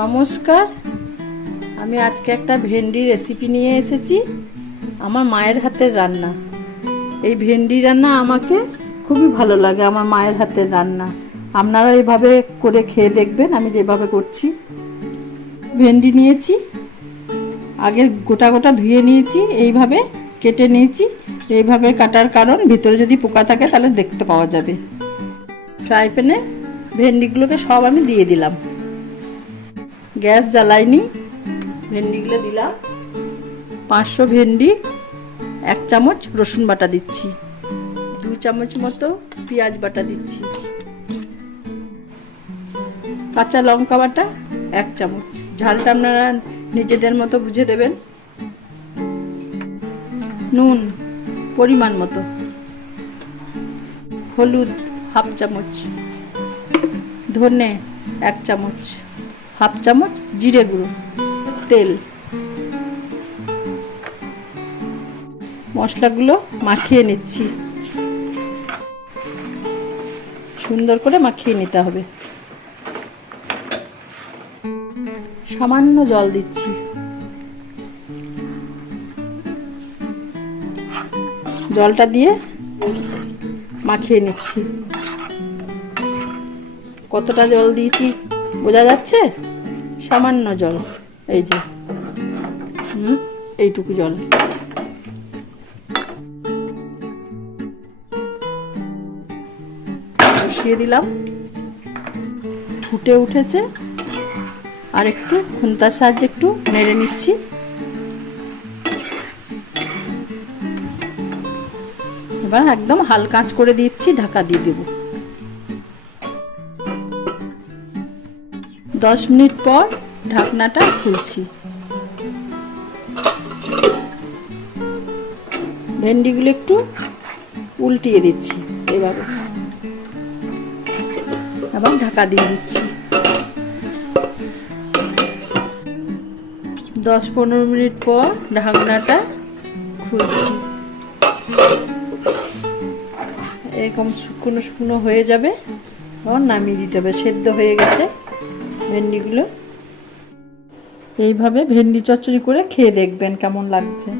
নমস্কার, আমি আজকে একটা ভেন্ডি রেসিপি নিয়ে এসেছি। আমার মায়ের হাতের রান্না। এই ভেন্ডি রান্না আমাকে খুবই ভালো লাগে, আমার মায়ের হাতের রান্না। আপনারা এইভাবে করে খেয়ে দেখবেন, আমি যেভাবে করছি। ভেন্ডি নিয়েছি, আগে গোটা গোটা ধুয়ে নিয়েছি, এইভাবে কেটে নিয়েছি। এইভাবে কাটার কারণ ভিতরে যদি পোকা থাকে তাহলে দেখতে পাওয়া যাবে। ফ্রাই প্যানে ভেন্ডিগুলোকে সব আমি দিয়ে দিলাম, গ্যাস জ্বালাইনি। ভেন্ডিগুলো দিলাম। 500 ভেন্ডি, 1 চামচ রসুন বাটা দিচ্ছি, 2 চামচ মতো পেঁয়াজ বাটা দিচ্ছি, কাঁচা লঙ্কা বাটা 1 চামচ। ঝালটা আপনারা নিজেদের মতো বুঝে দেবেন। নুন পরিমাণ মতো, হলুদ 1/2 চামচ, ধনে 1 চামচ, 1/2 চামচ জিরে গুঁড়ো, তেল। মশলাগুলো মাখিয়ে নিচ্ছি, সুন্দর করে মাখিয়ে নিতে হবে। সামান্য জল দিচ্ছি, জলটা দিয়ে মাখিয়ে নিচ্ছি। কতটা জল দিয়েছি বোঝা যাচ্ছে? সামান্য জল, এই যে এইটুকু জল। বসিয়ে দিলাম, ফুটে উঠেছে। আর একটু খুন্তার সাহায্যে একটু নেড়ে নিচ্ছি। এবার একদম হালকা আঁচ করে দিচ্ছি, ঢাকা দিয়ে দেব। 10 মিনিট পর ঢাকনাটা খুলছি। ভেন্ডিগুলো একটু উল্টিয়ে দিচ্ছি, এভাবে আবার ঢাকা দিয়ে দিচ্ছি। 10-15 মিনিট পর ঢাকনাটা খুলছি। এরকম শুকনো শুকনো হয়ে যাবে, তখন নামিয়ে দিতে হবে। সেদ্ধ হয়ে গেছে ভেন্ডিগুলো। এইভাবে ভেন্ডি চচ্চড়ি করে খেয়ে দেখবেন কেমন লাগছে।